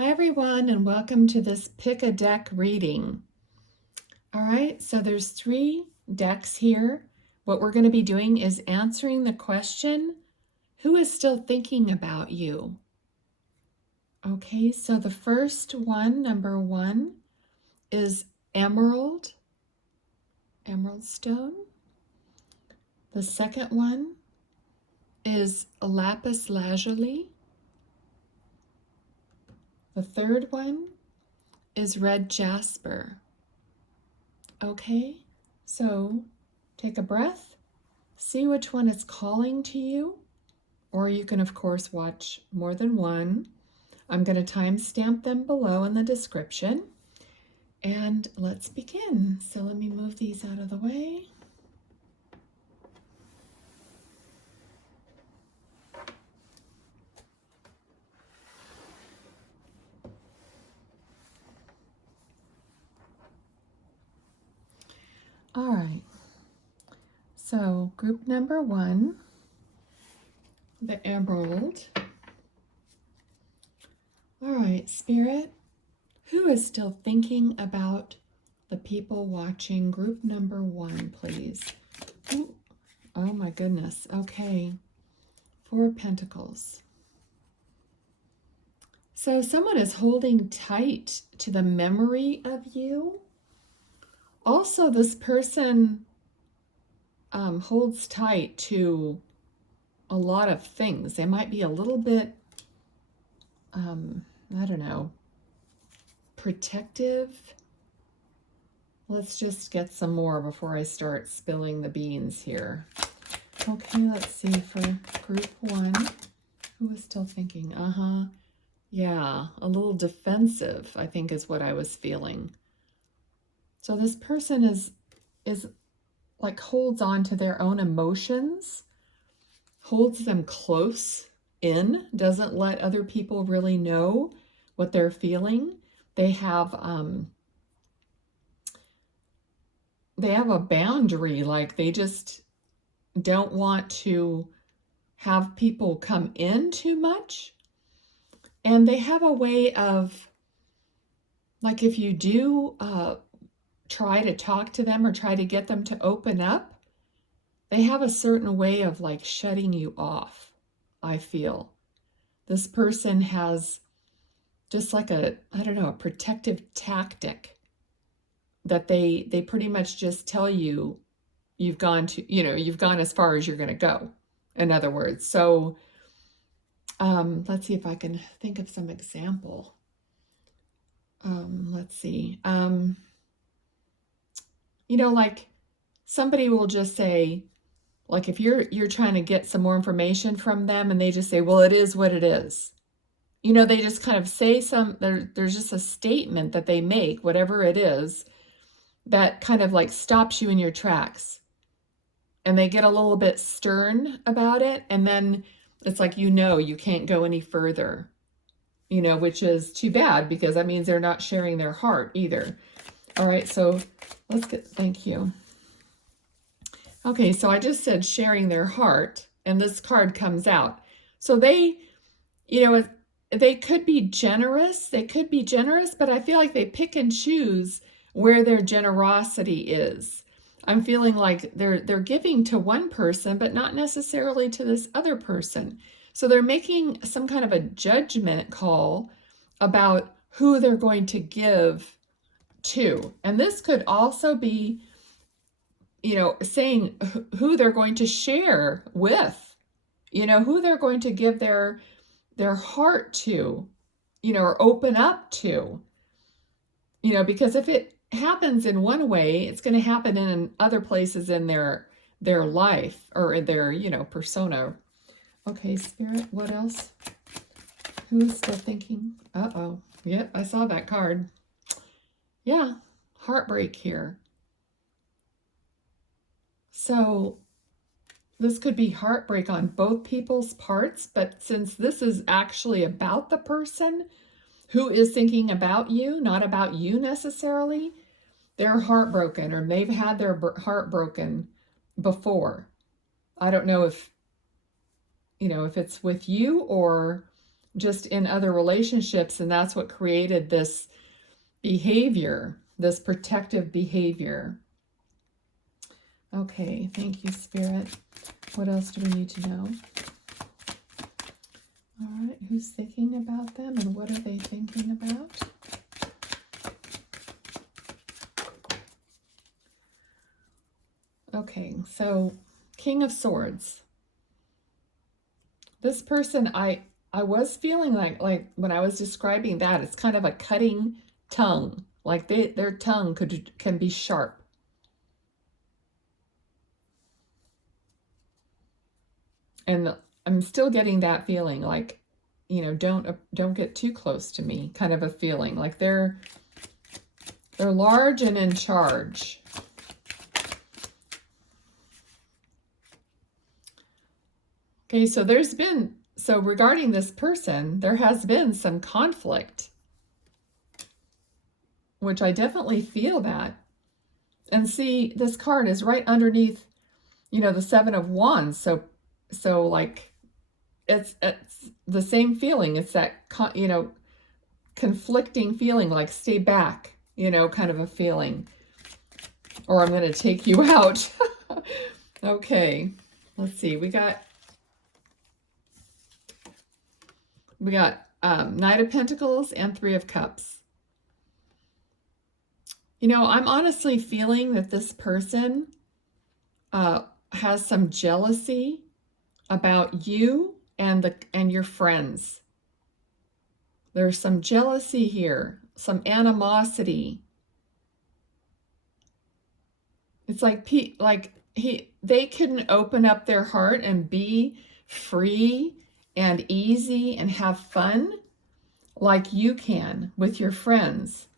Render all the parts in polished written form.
Hi everyone, and welcome to this pick a deck reading. All right, so there's 3 decks here. What we're going to be doing is answering the question, who is still thinking about you? Okay, so the first one, number 1, is emerald stone. The second one is lapis lazuli. The third one is red jasper. Okay, so take a breath, see which one is calling to you, or you can, of course, watch more than one. I'm going to timestamp them below in the description, and let's begin. So let me move these out of the way. All right, so group number 1, the emerald. All right, Spirit, who is still thinking about the people watching group number 1, please? Ooh, oh my goodness, okay. 4 of Pentacles. So someone is holding tight to the memory of you. Also, this person holds tight to a lot of things. They might be a little bit, I don't know, protective. Let's just get some more before I start spilling the beans here. Okay, let's see for group 1. Who is still thinking? Yeah, a little defensive, I think, is what I was feeling. So this person is like holds on to their own emotions, holds them close in, doesn't let other people really know what they're feeling. They have a boundary, like they just don't want to have people come in too much. And they have a way of, like, if you do try to talk to them or try to get them to open up, they have a certain way of like shutting you off, I feel. This person has just like a, I don't know, a protective tactic that they pretty much just tell you you've gone as far as you're going to go, in other words. So let's see if I can think of some example. Let's see. Like somebody will just say, like if you're trying to get some more information from them and they just say, well, it is what it is. They just kind of say there's just a statement that they make, whatever it is, that kind of like stops you in your tracks. And they get a little bit stern about it. And then it's like, you can't go any further, which is too bad because that means they're not sharing their heart either. All right, so thank you. Okay, so I just said sharing their heart, and this card comes out. So they could be generous. But I feel like they pick and choose where their generosity is. I'm feeling like they're giving to one person, but not necessarily to this other person. So they're making some kind of a judgment call about who they're going to give to. And this could also be, saying who they're going to share with, who they're going to give their heart to, or open up to, because if it happens in one way, it's going to happen in other places in their life or in their, persona. Okay, Spirit, what else? Who's still thinking? Uh-oh. Yep, I saw that card. Yeah, heartbreak here. So this could be heartbreak on both people's parts, but since this is actually about the person who is thinking about you, not about you necessarily, they're heartbroken, or they've had their heart broken before. I don't know if it's with you or just in other relationships, and that's what created this behavior, this protective behavior. Okay, thank you, Spirit. What else do we need to know? All right, who's thinking about them and what are they thinking about? Okay, so King of Swords. This person, I was feeling like when I was describing that, it's kind of a cutting tongue. Like their tongue can be sharp. And I'm still getting that feeling like, you know, don't get too close to me, kind of a feeling like they're large and in charge. Okay, so regarding this person, there has been some conflict, which I definitely feel that. And see, this card is right underneath, you know, the Seven of Wands. So like, it's the same feeling. It's that, you know, conflicting feeling, like stay back, you know, kind of a feeling. Or I'm going to take you out. Okay, let's see. We got Knight of Pentacles and Three of Cups. You know, I'm honestly feeling that this person has some jealousy about you and your friends. There's some jealousy here, some animosity. It's like they couldn't open up their heart and be free and easy and have fun like you can with your friends.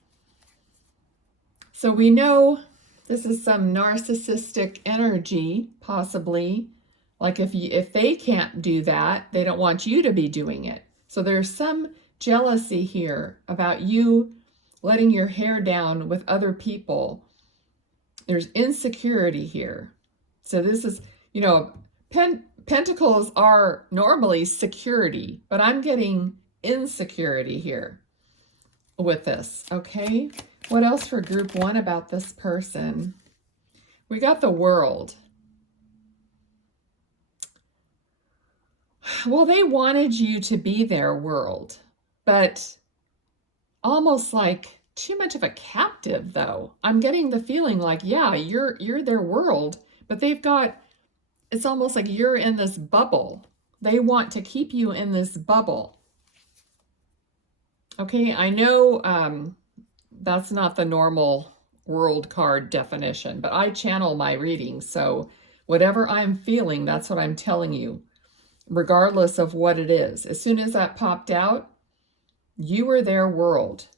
So we know this is some narcissistic energy, possibly. Like if they can't do that, they don't want you to be doing it. So there's some jealousy here about you letting your hair down with other people. There's insecurity here. So this is, you know, Pentacles are normally security, but I'm getting insecurity here with this, okay? What else for group one about this person? We got the World. Well, they wanted you to be their world, but almost like too much of a captive, though. I'm getting the feeling like, yeah, you're their world, but it's almost like you're in this bubble. They want to keep you in this bubble. Okay, I know that's not the normal world card definition, but I channel my readings, so whatever I'm feeling, that's what I'm telling you, regardless of what it is. As soon as that popped out, you were their world,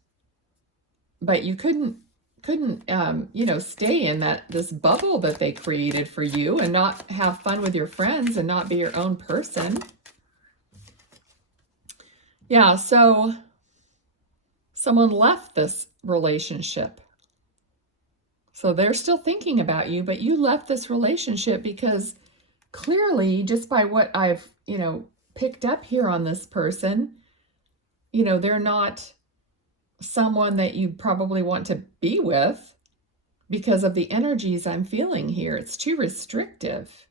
but you couldn't you know, stay in this bubble that they created for you and not have fun with your friends and not be your own person. Yeah, so someone left this relationship. So they're still thinking about you, but you left this relationship because clearly, just by what I've, you know, picked up here on this person, you know, they're not someone that you probably want to be with because of the energies I'm feeling here. It's too restrictive.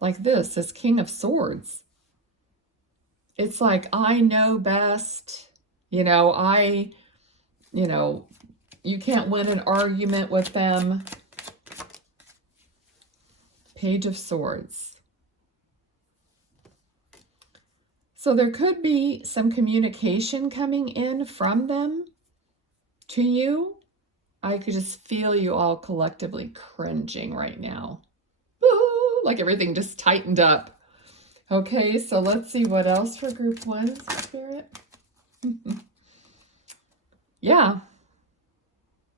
Like this King of Swords. It's like, I know best. You know, you can't win an argument with them. Page of Swords. So there could be some communication coming in from them to you. I could just feel you all collectively cringing right now. Woo-hoo, like everything just tightened up. Okay, so let's see what else for group one, Spirit. Yeah,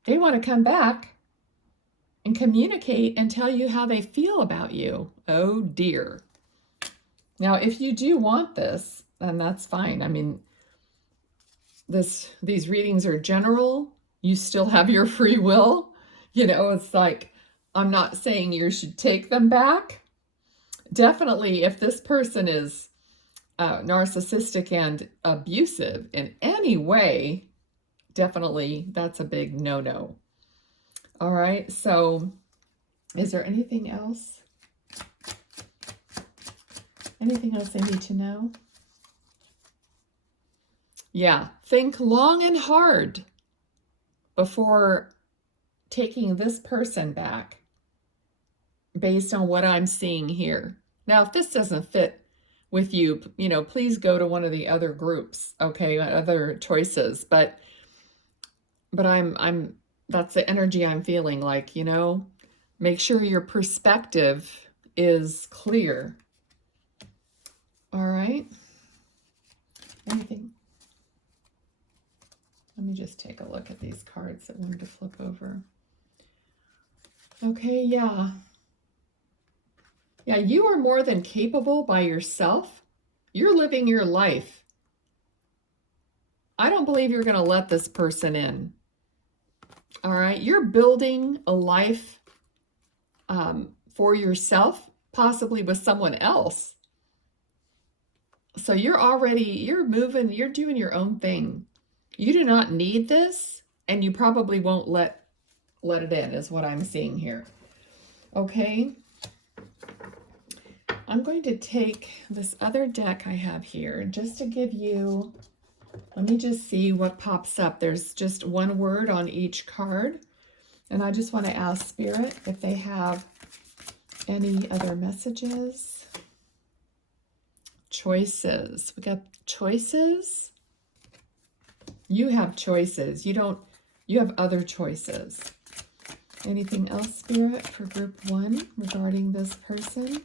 they want to come back and communicate and tell you how they feel about you. Oh dear. Now, if you do want this, then that's fine. I mean, these readings are general. You still have your free will. You know, it's like, I'm not saying you should take them back. Definitely, if this person is narcissistic and abusive in any way, definitely that's a big no-no. All right, so is there anything else? Anything else I need to know? Yeah, think long and hard before taking this person back based on what I'm seeing here. Now, if this doesn't fit with you, please go to one of the other groups, okay, other choices. But I'm that's the energy I'm feeling, like, make sure your perspective is clear. All right. Anything? Let me just take a look at these cards that wanted to flip over. Okay, yeah. Yeah, you are more than capable by yourself. You're living your life. I don't believe you're going to let this person in. All right, you're building a life for yourself, possibly with someone else. So you're moving, you're doing your own thing. You do not need this, and you probably won't let it in, is what I'm seeing here. Okay. I'm going to take this other deck I have here just to give you, let me just see what pops up. There's just one word on each card. And I just want to ask Spirit if they have any other messages. Choices. We got choices. You have choices. You have other choices. Anything else, Spirit, for group 1 regarding this person?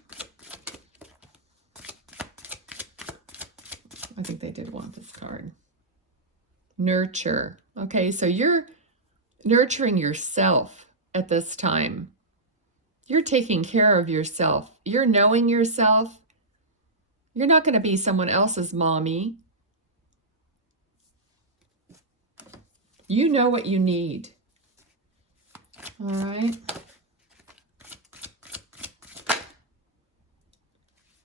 I think they did want this card. Nurture. Okay, so you're nurturing yourself at this time. You're taking care of yourself. You're knowing yourself. You're not going to be someone else's mommy. You know what you need. All right.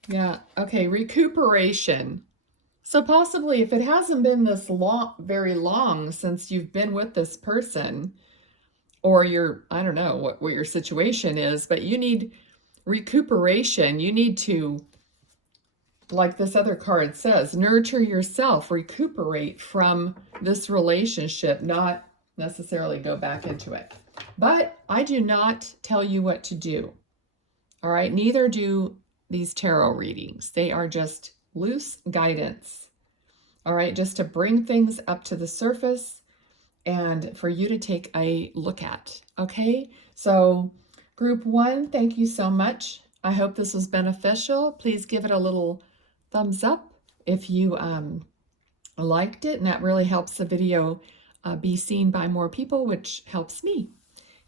Yeah, okay, recuperation. So possibly if it hasn't been this long, very long since you've been with this person, or I don't know what your situation is, but you need recuperation. You need to, like this other card says, nurture yourself, recuperate from this relationship, not necessarily go back into it. But I do not tell you what to do. All right, neither do these tarot readings. They are just loose guidance. All right, just to bring things up to the surface and for you to take a look at. Okay, so group 1, thank you so much. I hope this was beneficial. Please give it a little thumbs up if you liked it, and that really helps the video be seen by more people, which helps me,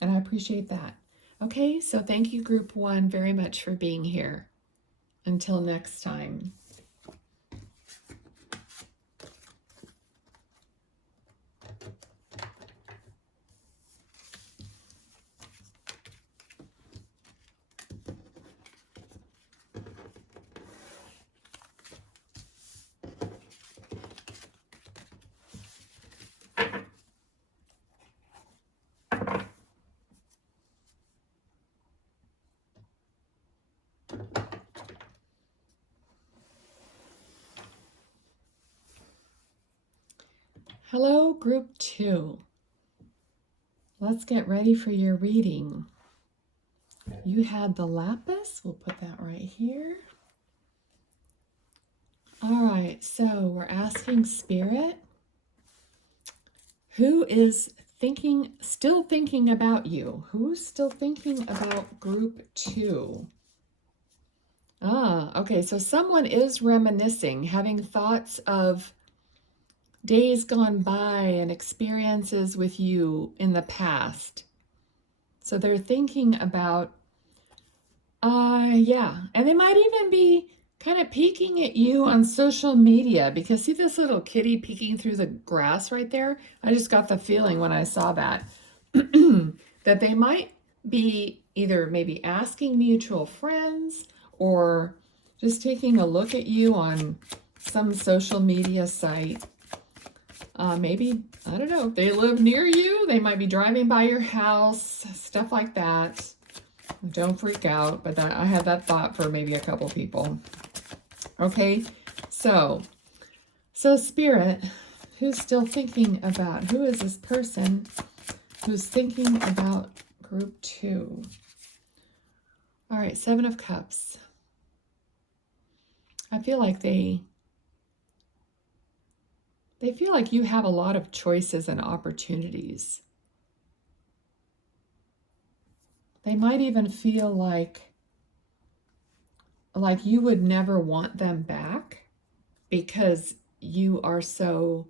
and I appreciate that. Okay, so thank you, group 1, very much for being here. Until next time. Hello, group 2. Let's get ready for your reading. You had the lapis. We'll put that right here. All right, so we're asking Spirit, who is still thinking about you? Who's still thinking about group 2? Okay, so someone is reminiscing, having thoughts of days gone by and experiences with you in the past. So they're thinking about, yeah, and they might even be kind of peeking at you on social media, because see this little kitty peeking through the grass right there? I just got the feeling when I saw that, that they might be either maybe asking mutual friends or just taking a look at you on some social media site. Maybe, I don't know, if they live near you, they might be driving by your house, stuff like that. Don't freak out, but I had that thought for maybe a couple people. Okay, so Spirit, who's still thinking about, who is this person who's thinking about group 2? All right, 7 of Cups. I feel like they feel like you have a lot of choices and opportunities. They might even feel like you would never want them back because you are so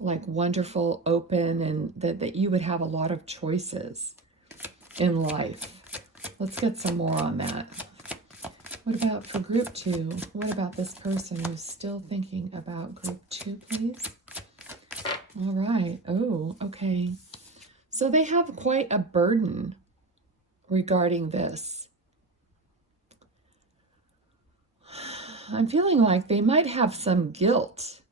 like wonderful, open, and that you would have a lot of choices in life. Let's get some more on that. What about for group 2? What about this person who's still thinking about group 2, please? All right. Oh, okay. So they have quite a burden regarding this. I'm feeling like they might have some guilt.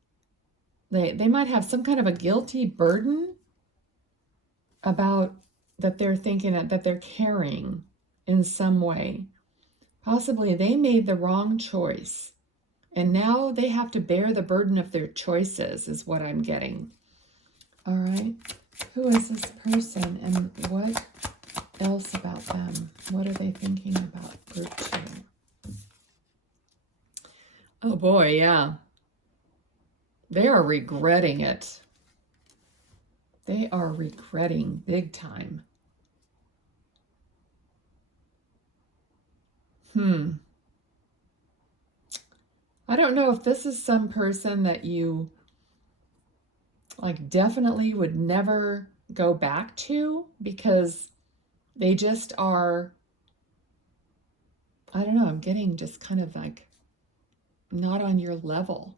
They might have some kind of a guilty burden about that they're thinking that they're carrying in some way. Possibly they made the wrong choice, and now they have to bear the burden of their choices, is what I'm getting. All right. Who is this person, and what else about them? What are they thinking about group 2? Oh boy, yeah. They are regretting it. They are regretting big time. I don't know if this is some person that you like definitely would never go back to because they just are, I don't know, I'm getting just kind of like not on your level.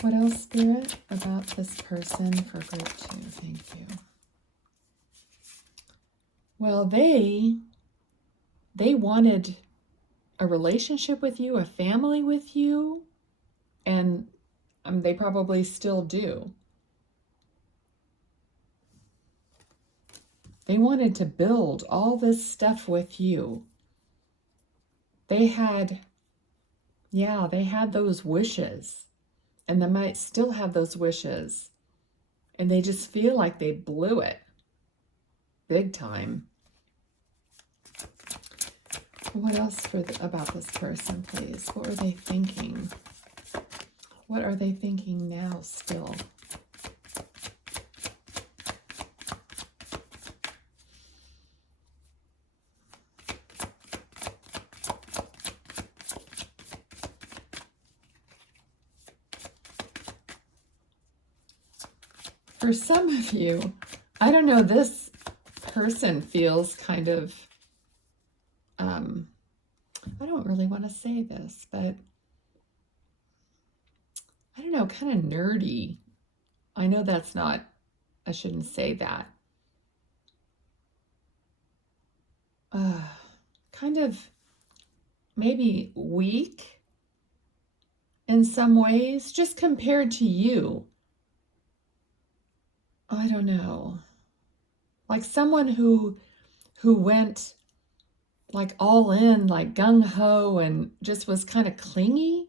What else, Spirit, about this person for group 2? Thank you. Well, they wanted a relationship with you, a family with you, and they probably still do. They wanted to build all this stuff with you. They had those wishes, and they might still have those wishes, and they just feel like they blew it big time. What else about this person, please? What are they thinking? What are they thinking now still? For some of you, I don't know, this person feels kind of, I don't really want to say this, but I don't know, kind of nerdy. I know that's not, I shouldn't say that. Kind of maybe weak in some ways, just compared to you. I don't know. Like someone who went like all in, like gung-ho, and just was kind of clingy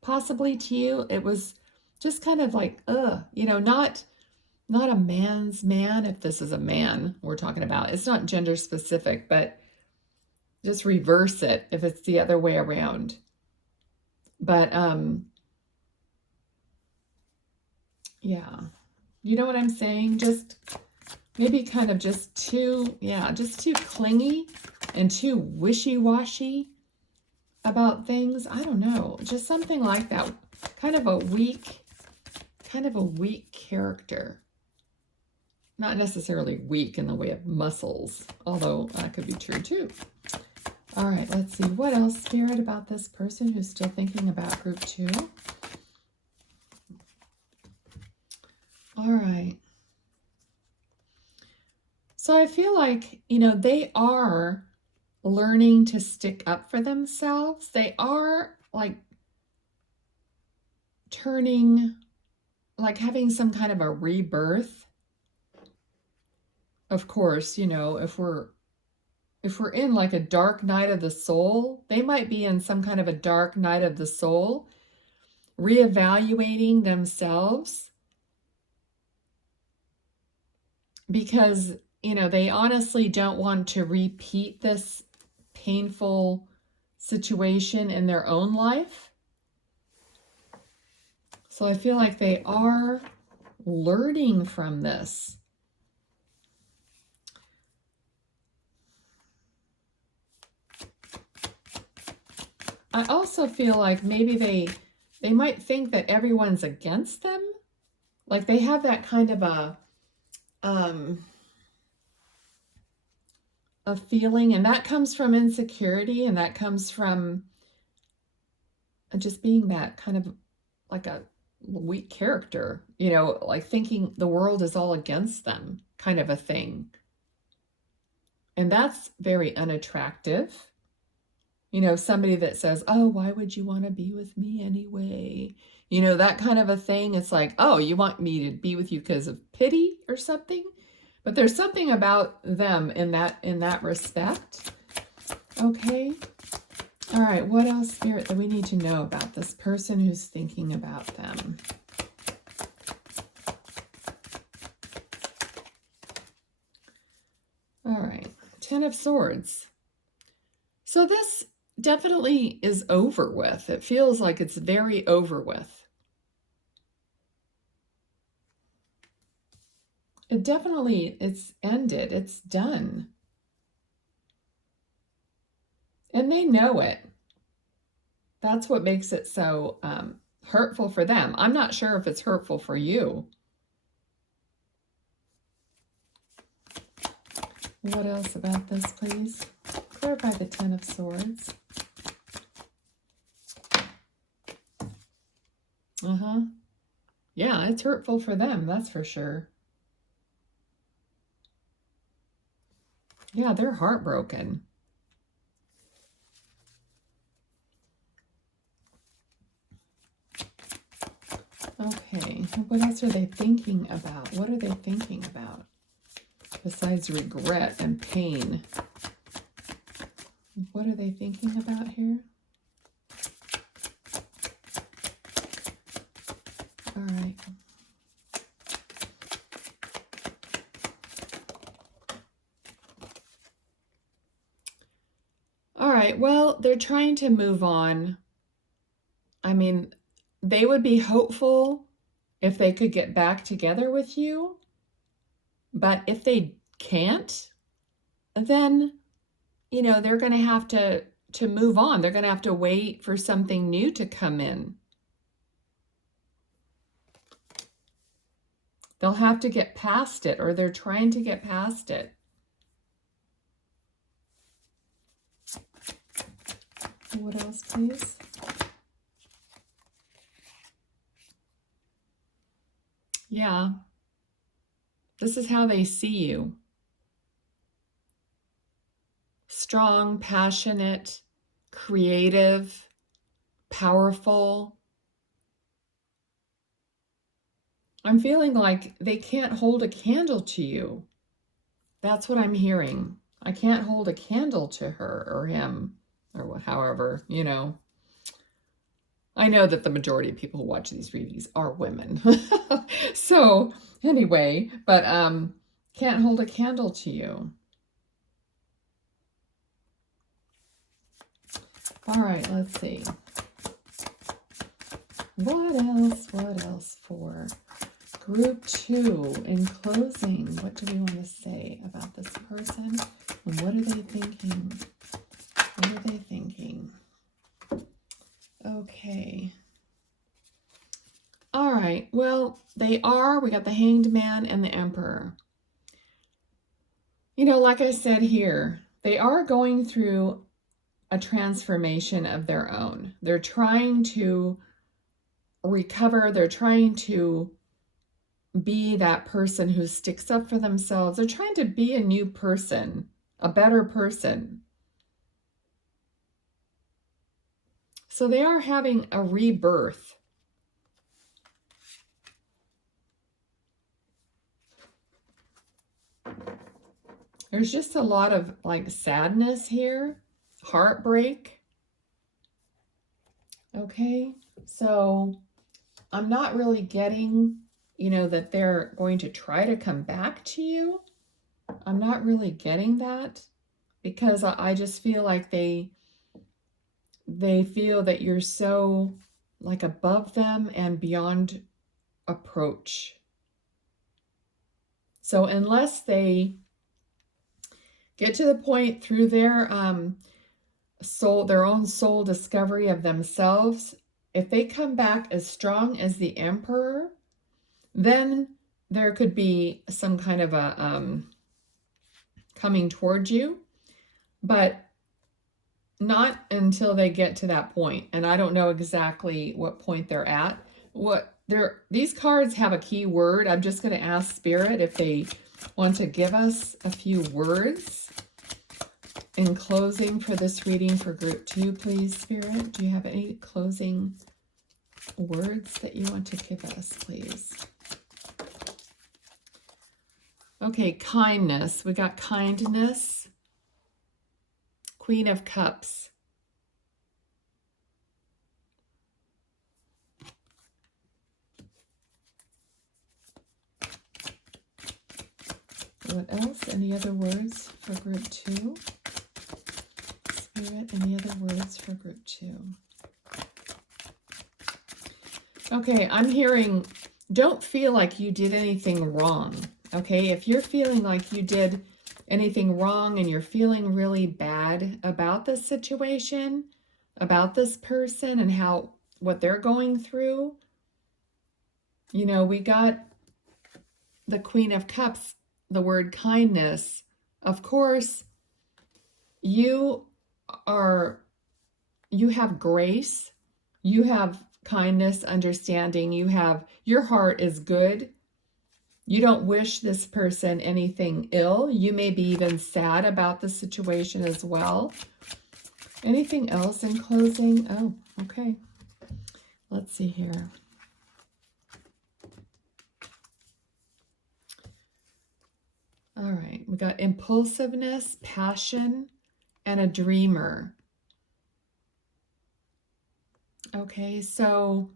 possibly to you. It was just kind of like, not a man's man, if this is a man we're talking about. It's not gender specific, but just reverse it if it's the other way around. But yeah, you know what I'm saying? Just maybe kind of just too clingy and too wishy-washy about things. I don't know, just something like that. Kind of a weak character. Not necessarily weak in the way of muscles, although that could be true too. All right, let's see. What else, Spirit, about this person who's still thinking about group 2? All right. So I feel like, they are learning to stick up for themselves. They are like turning, like having some kind of a rebirth. Of course, you know, if we're in like a dark night of the soul, they might be in some kind of a dark night of the soul, reevaluating themselves, because, you know, they honestly don't want to repeat this painful situation in their own life. So I feel like they are learning from this. I also feel like maybe they might think that everyone's against them. Like they have that kind of a feeling, and that comes from insecurity, and that comes from just being that kind of like a weak character, you know, like thinking the world is all against them kind of a thing. And that's very unattractive. You know, somebody that says, oh, why would you want to be with me anyway? You know, that kind of a thing. It's like, oh, you want me to be with you because of pity or something? But there's something about them in that respect. Okay. All right. What else, Spirit, that we need to know about this person who's thinking about them? All right. 10 of Swords. So this definitely is over with. It feels like it's very over with. It's ended. It's done. And they know it. That's what makes it so hurtful for them. I'm not sure if it's hurtful for you. What else about this, please? Clarify the 10 of Swords. Yeah, it's hurtful for them, that's for sure. Yeah, they're heartbroken. Okay, what else are they thinking about? What are they thinking about besides regret and pain? What are they thinking about here? All right. All right, well, they're trying to move on. I mean, they would be hopeful if they could get back together with you. But if they can't, then, you know, they're going to have to move on. They're going to have to wait for something new to come in. They'll have to get past it, or they're trying to get past it. What else, please? Yeah. This is how they see you. Strong, passionate, creative, powerful. I'm feeling like they can't hold a candle to you. That's what I'm hearing. I can't hold a candle to her or him, or however, you know. I know that the majority of people who watch these readings are women. So anyway, but can't hold a candle to you. All right, let's see. What else for group 2 in closing? What do we want to say about this person? And what are they thinking? What are they thinking? Okay. All right. Well, we got the Hanged Man and the Emperor. You know, like I said here, they are going through a transformation of their own. They're trying to recover. They're trying to be that person who sticks up for themselves. They're trying to be a new person, a better person. So they are having a rebirth. There's just a lot of like sadness here, heartbreak. Okay, so I'm not really getting, you know, that they're going to try to come back to you. I'm not really getting that, because I just feel like they feel that you're so like above them and beyond approach. So unless they get to the point through their soul, their own soul discovery of themselves, if they come back as strong as the Emperor, then there could be some kind of a coming towards you, but not until they get to that point. And I don't know exactly what point they're at. These cards have a key word. I'm just going to ask Spirit if they want to give us a few words in closing for this reading for group 2, please, Spirit. Do you have any closing words that you want to give us, please? Okay, kindness. We got kindness. Queen of Cups. What else? Any other words for group 2? Spirit, any other words for group 2? Okay, I'm hearing, don't feel like you did anything wrong. Okay, if you're feeling like you did anything wrong and you're feeling really bad about this situation, about this person and what they're going through, you know, we got the Queen of Cups, the word kindness. Of course, you have grace, you have kindness, understanding, your heart is good. You don't wish this person anything ill. You may be even sad about the situation as well. Anything else in closing? Oh, okay. Let's see here. All right, we got impulsiveness, passion, and a dreamer. Okay, so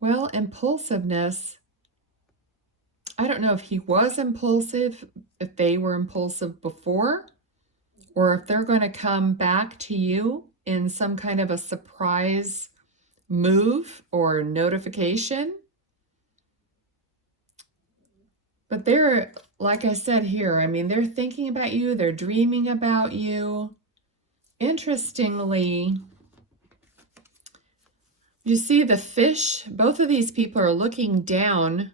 well, impulsiveness, I don't know if he was impulsive, if they were impulsive before, or if they're going to come back to you in some kind of a surprise move or notification. But they're, like I said here, I mean, they're thinking about you, they're dreaming about you. Interestingly, you see the fish, both of these people are looking down.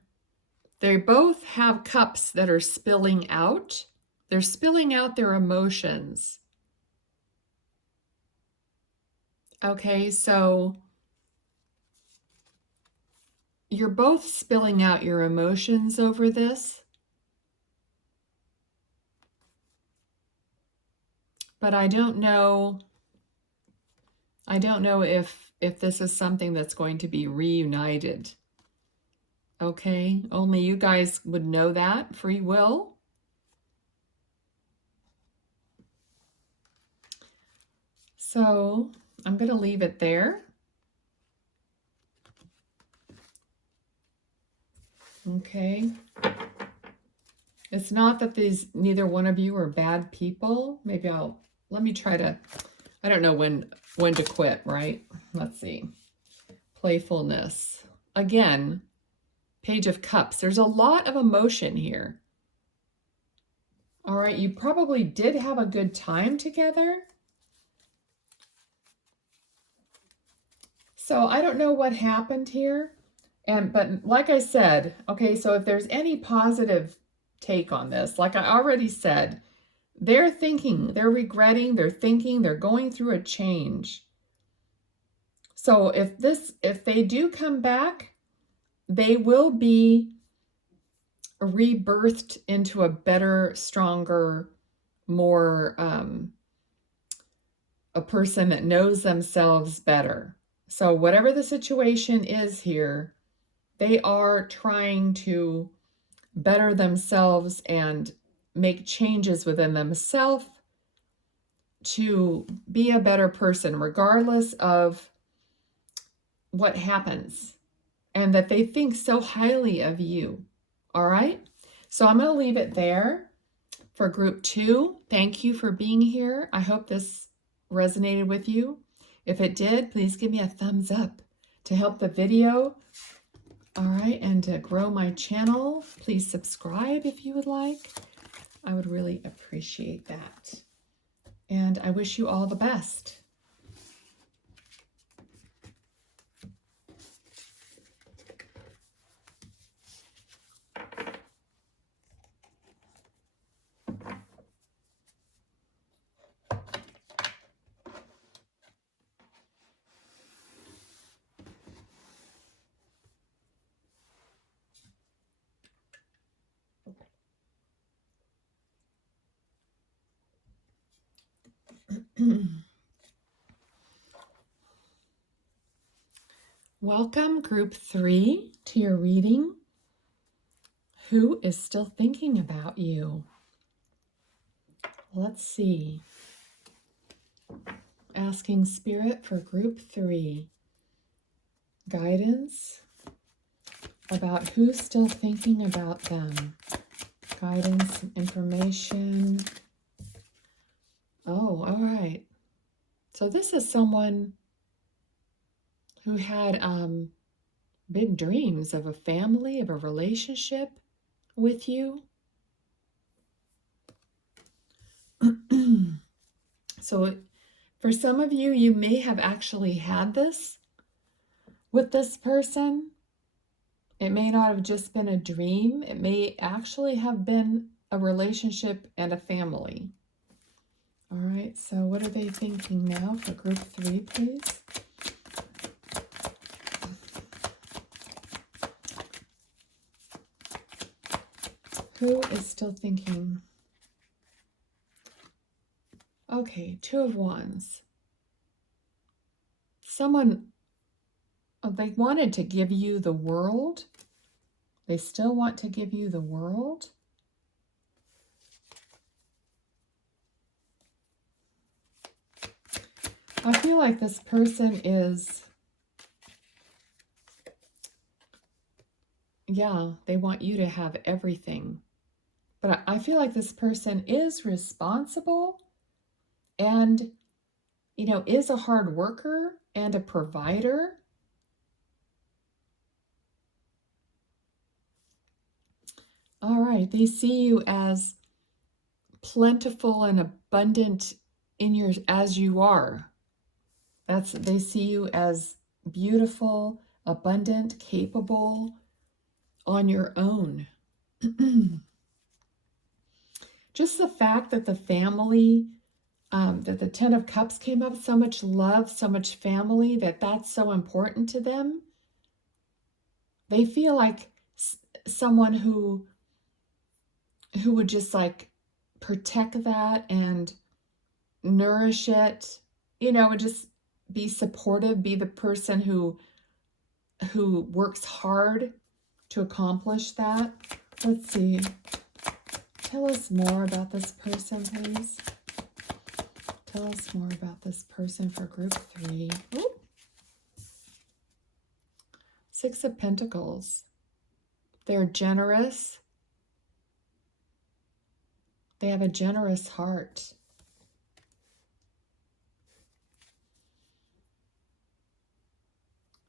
They both have cups that are spilling out. They're spilling out their emotions. Okay, so you're both spilling out your emotions over this. But I don't know if this is something that's going to be reunited. Okay, only you guys would know that, free will. So I'm going to leave it there. Okay. It's not that neither one of you are bad people. Maybe let me try to, I don't know when to quit, right? Let's see. Playfulness. Again, Page of Cups. There's a lot of emotion here. All right, you probably did have a good time together. So I don't know what happened here. But like I said, okay, so if there's any positive take on this, like I already said, they're thinking, they're regretting, they're thinking, they're going through a change. So if they do come back, they will be rebirthed into a better, stronger, more a person that knows themselves better. So whatever the situation is here, they are trying to better themselves and make changes within themselves to be a better person, regardless of what happens, and that they think so highly of you. All right? So I'm going to leave it there for group 2. Thank you for being here. I hope this resonated with you. If it did, please give me a thumbs up to help the video. All right, and to grow my channel, please subscribe if you would like. I would really appreciate that. And I wish you all the best. Welcome, group 3, to your reading. Who is still thinking about you? Let's see. Asking Spirit for group 3. Guidance about who's still thinking about them. Guidance, information. Oh, all right. So this is someone who had big dreams of a family, of a relationship with you. So for some of you, you may have actually had this with this person. It may not have just been a dream. It may actually have been a relationship and a family. All right, so what are they thinking now for group 3, please? Who is still thinking? Okay, 2 of Wands. Someone, they wanted to give you the world. They still want to give you the world. I feel like this person is, yeah, they want you to have everything. But I feel like this person is responsible and, you know, is a hard worker and a provider. All right, they see you as plentiful and abundant in your as you are. They see you as beautiful, abundant, capable, on your own. Just the fact that the family, that the 10 of Cups came up, so much love, so much family, that's so important to them. They feel like someone who would just like protect that and nourish it, you know, and just be supportive, be the person who works hard to accomplish that. Let's see. Tell us more about this person, please. Tell us more about this person for group 3. Ooh. 6 of Pentacles. They're generous. They have a generous heart.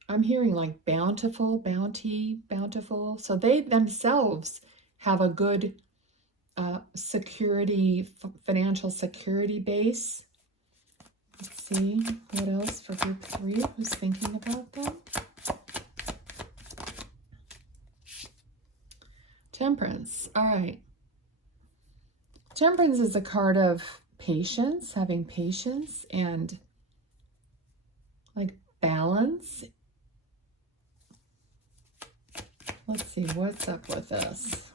I'm hearing like bountiful, bounty, bountiful. So they themselves have a good security, financial security base. Let's see what else for group 3. Who's thinking about them? Temperance. All right. Temperance is a card of patience, having patience and like balance. Let's see what's up with this.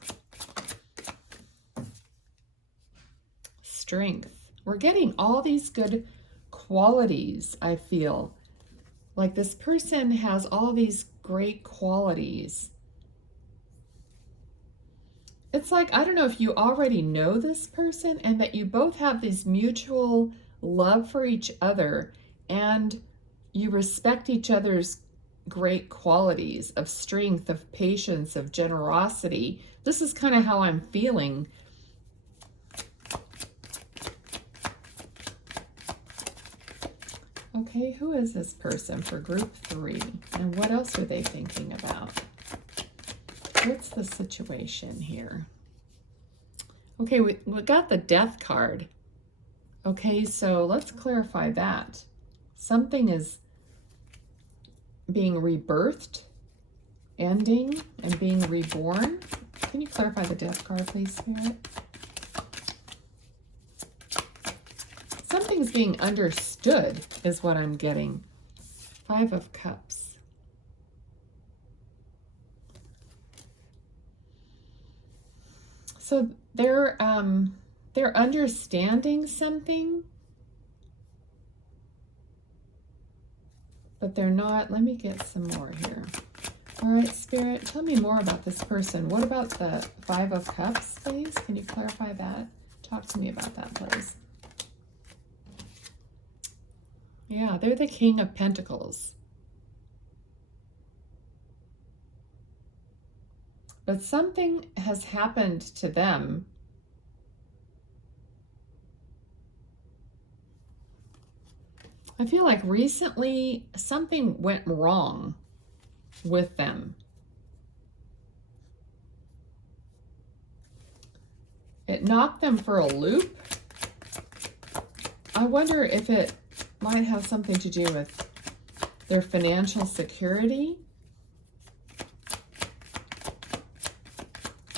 strength. We're getting all these good qualities, I feel. Like this person has all these great qualities. It's like, I don't know if you already know this person and that you both have this mutual love for each other and you respect each other's great qualities of strength, of patience, of generosity. This is kind of how I'm feeling. Okay, who is this person for group 3? And what else are they thinking about? What's the situation here? Okay, we got the Death card. Okay, so let's clarify that. Something is being rebirthed, ending, and being reborn. Can you clarify the Death card, please, Spirit? Something's being understood is what I'm getting. 5 of Cups. So they're understanding something, but they're not. Let me get some more here. All right, Spirit, tell me more about this person. What about the 5 of Cups, please? Can you clarify that? Talk to me about that, please. Yeah, they're the King of Pentacles. But something has happened to them. I feel like recently something went wrong with them. It knocked them for a loop. I wonder if it might have something to do with their financial security.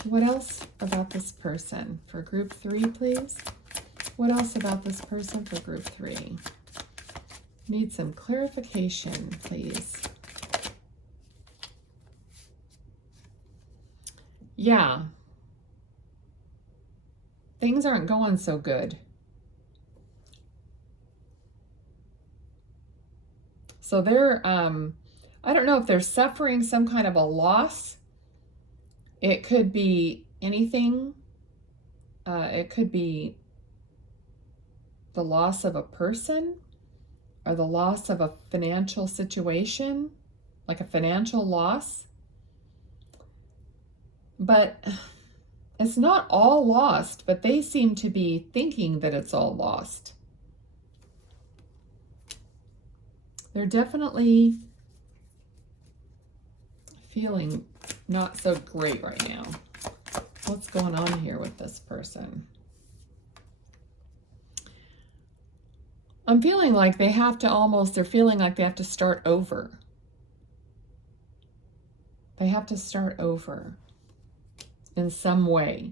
What else about this person for group 3, please? What else about this person for group 3? Need some clarification, please. Yeah. Things aren't going so good. So they're, I don't know if they're suffering some kind of a loss. It could be anything. It could be the loss of a person or the loss of a financial situation, like a financial loss. But it's not all lost, but they seem to be thinking that it's all lost. They're definitely feeling not so great right now. What's going on here with this person? I'm feeling like they have to they're feeling like they have to start over. They have to start over in some way.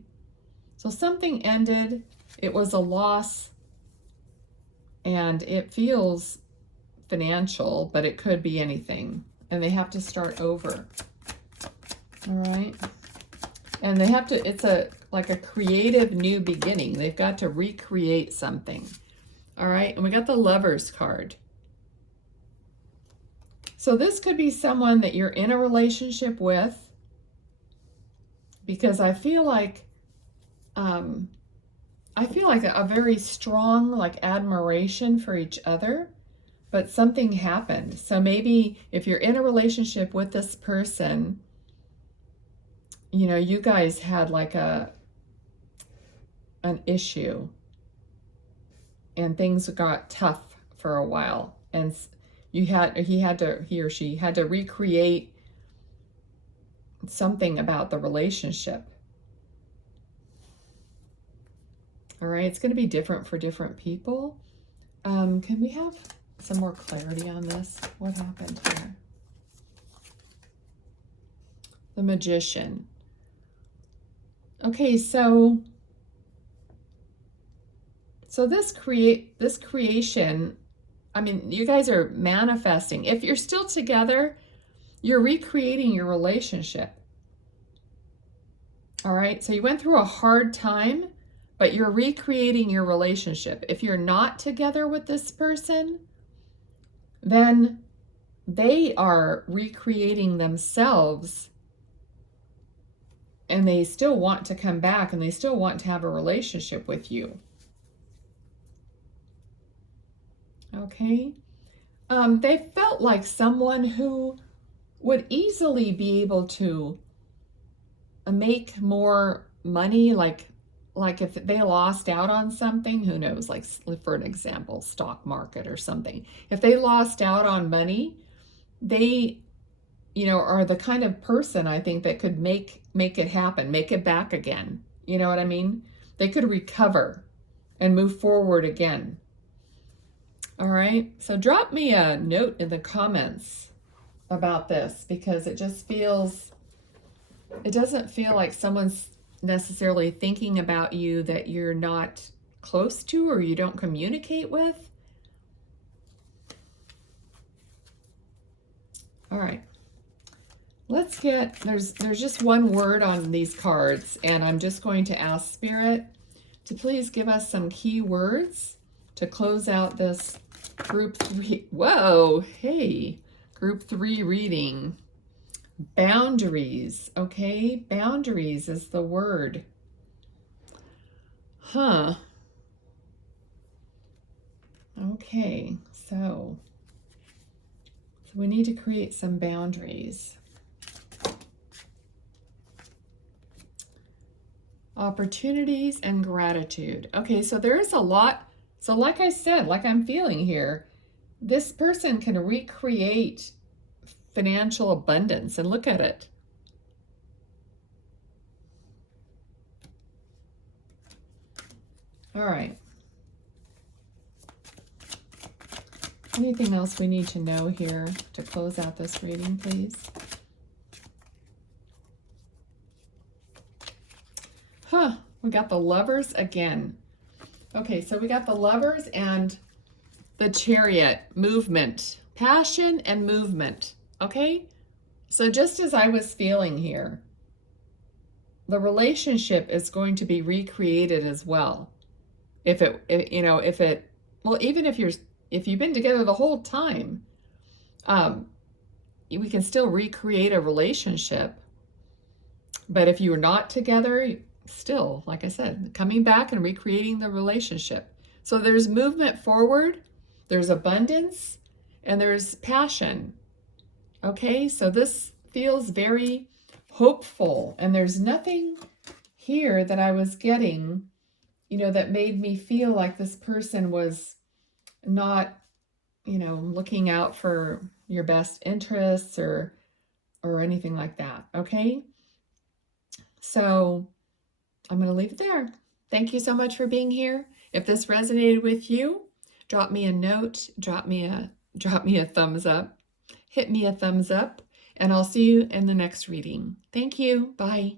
So something ended, it was a loss, and it feels financial, but it could be anything. And they have to start over. All right. And they have to, it's like a creative new beginning. They've got to recreate something. All right. And we got the Lovers card. So this could be someone that you're in a relationship with, because I feel like a very strong like admiration for each other, but something happened. So maybe if you're in a relationship with this person, you know, you guys had like an issue and things got tough for a while, and he or she had to recreate something about the relationship. All right, it's going to be different for different people. Can we have some more clarity on this? What happened here? The Magician. Okay, so this creation, I mean, you guys are manifesting. If you're still together, you're recreating your relationship. All right, so you went through a hard time, but you're recreating your relationship. If you're not together with this person, then they are recreating themselves, and they still want to come back, and they still want to have a relationship with you. Okay? They felt like someone who would easily be able to make more money, like if they lost out on something, who knows, like for an example, stock market or something. If they lost out on money, they, are the kind of person, I think, that could make it happen, make it back again. You know what I mean? They could recover and move forward again. All right, so drop me a note in the comments about this, because it doesn't feel like someone's necessarily thinking about you that you're not close to or you don't communicate with. All right, let's get, there's just one word on these cards, and I'm just going to ask Spirit to please give us some key words to close out this group 3. Whoa, hey, group 3 reading. Boundaries. Okay, boundaries is the word. Huh. Okay, so we need to create some boundaries. Opportunities and gratitude. Okay, so there is a lot. So like I said, like I'm feeling here, this person can recreate financial abundance, and look at it. All right. Anything else we need to know here to close out this reading, please? Huh, we got the Lovers again. Okay, so we got the Lovers and the Chariot, movement, passion and movement. Okay, so just as I was feeling here, the relationship is going to be recreated as well. Even if you've been together the whole time, we can still recreate a relationship. But if you are not together, still, like I said, coming back and recreating the relationship. So there's movement forward, there's abundance, and there's passion. Okay, so this feels very hopeful, and there's nothing here that I was getting, that made me feel like this person was not, looking out for your best interests or anything like that. Okay, so I'm going to leave it there. Thank you so much for being here. If this resonated with you, drop me a note, drop me a thumbs up. Hit me a thumbs up, and I'll see you in the next reading. Thank you. Bye.